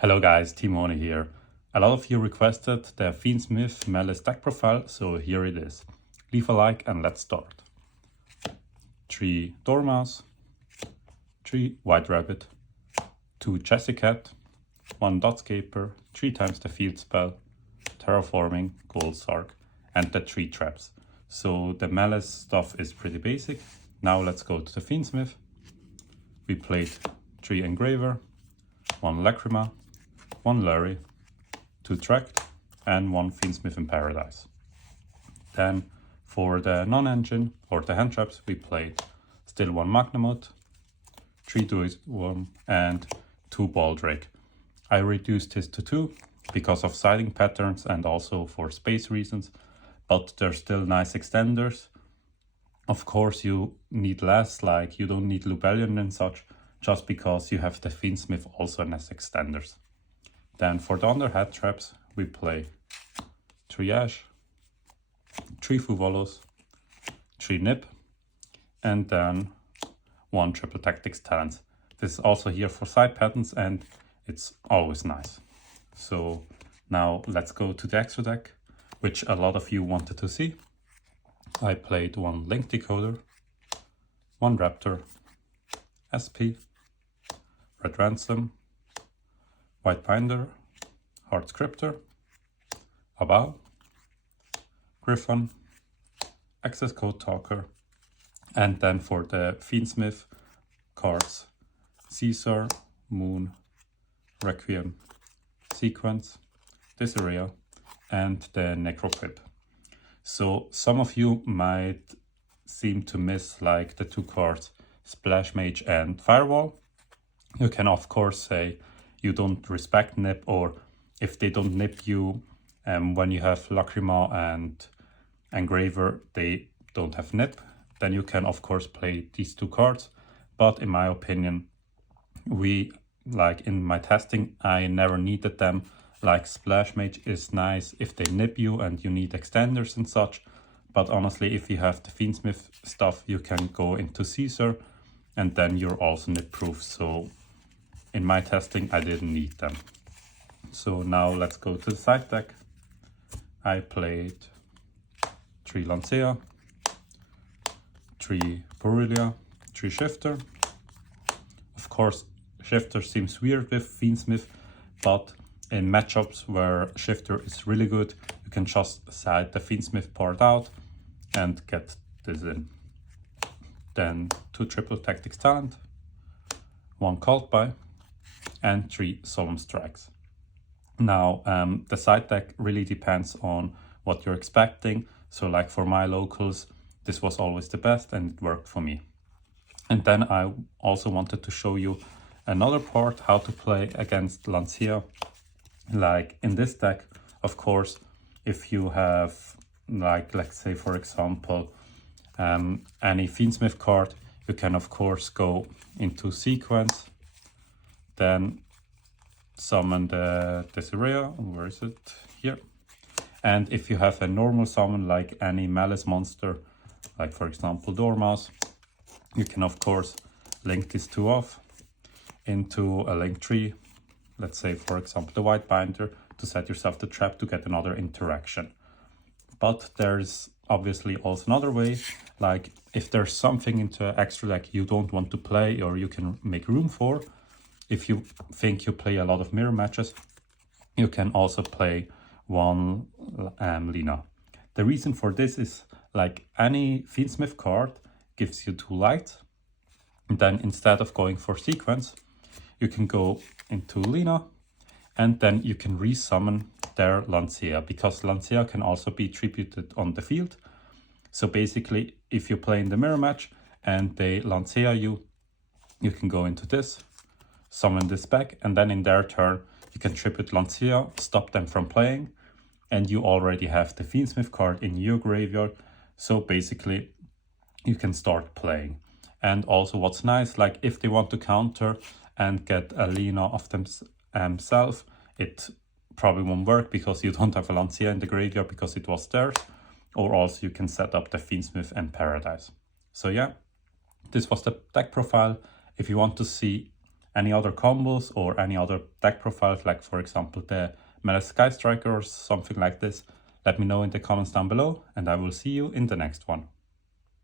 Hello guys, Timone here. A lot of you requested the Fiendsmith Maliss deck profile, so here it is. Leave a like and let's start. 3 Dormouse, 3 White Rabbit, 2 Jessycat, 1 Dotscaper, 3 times the field spell, Terraforming, Gold Sark, and the 3 traps. So the Maliss stuff is pretty basic. Now let's go to the Fiendsmith. We played 3 Engraver, 1 Lacrima, 1 Larry, 2 Tract, and 1 Fiendsmith in Paradise. Then for the non-engine or the hand traps, we played still 1 Magnamut, 3 Duisworm, and 2 Baldrake. I reduced this to 2 because of siding patterns and also for space reasons, but they're still nice extenders. Of course, you need less, like you don't need Lubellion and such, just because you have the Fiendsmith also as extenders. Then for the underhead traps, we play 3 Ash, 3 Fuvolos, 3 Nip, and then 1 Triple Tactics Talents. This is also here for side patterns and it's always nice. So now let's go to the extra deck, which a lot of you wanted to see. I played 1 Link Decoder, 1 Raptor, SP, Red Ransom, White Binder, Hard Scripter, Abal, Griffon, Access Code Talker, and then for the Fiendsmith cards, Caesar, Moon, Requiem, Sequence, Disarray, and the Necroquip. So some of you might seem to miss like the 2 cards, Splash Mage and Firewall. You can of course say you don't respect Nip, or if they don't nip you when you have Lacrima and Engraver, they don't have Nip, then you can of course play these 2 cards. But in my opinion, in my testing, I never needed them. Like Splash Mage is nice if they nip you and you need extenders and such. But honestly, if you have the Fiendsmith stuff, you can go into Caesar and then you're also nip proof. So in my testing, I didn't need them. So now let's go to the side deck. I played 3 Lancea, 3 Borrelia, 3 Shifter. Of course, Shifter seems weird with Fiendsmith, but in matchups where Shifter is really good, you can just side the Fiendsmith part out and get this in. Then 2 Triple Tactics Talent, 1 Cult Buy, and 3 Solemn Strikes. Now, the side deck really depends on what you're expecting. So like for my locals, this was always the best and it worked for me. And then I also wanted to show you another part, how to play against Lancea. Like in this deck, of course, if you have, like, let's say, for example, any Fiendsmith card, you can, of course, go into Sequence, then summon the Desiree. Where is it? Here. And if you have a normal summon, like any Maliss monster, like, for example, Dormouse, you can, of course, link these 2 off into a link tree. Let's say, for example, the White Binder to set yourself the trap to get another interaction. But there's obviously also another way, like if there's something into an extra deck you don't want to play or you can make room for, if you think you play a lot of mirror matches, you can also play 1 Lina. The reason for this is like any Fiendsmith card gives you 2 lights, and then instead of going for Sequence, you can go into Lina, and then you can resummon their Lancea, because Lancea can also be tributed on the field. So basically, if you play in the mirror match and they Lancea you, you can go into this, summon this back, and then in their turn, you can tribute Lancea, stop them from playing, and you already have the Fiendsmith card in your graveyard. So basically, you can start playing. And also what's nice, like if they want to counter and get a Lina of themselves, it probably won't work because you don't have a Lancea in the graveyard because it was theirs. Or also you can set up the Fiendsmith and Paradise. So yeah, this was the deck profile. If you want to see any other combos or any other deck profiles, like for example the Maliss Sky Striker or something like this, let me know in the comments down below, and I will see you in the next one.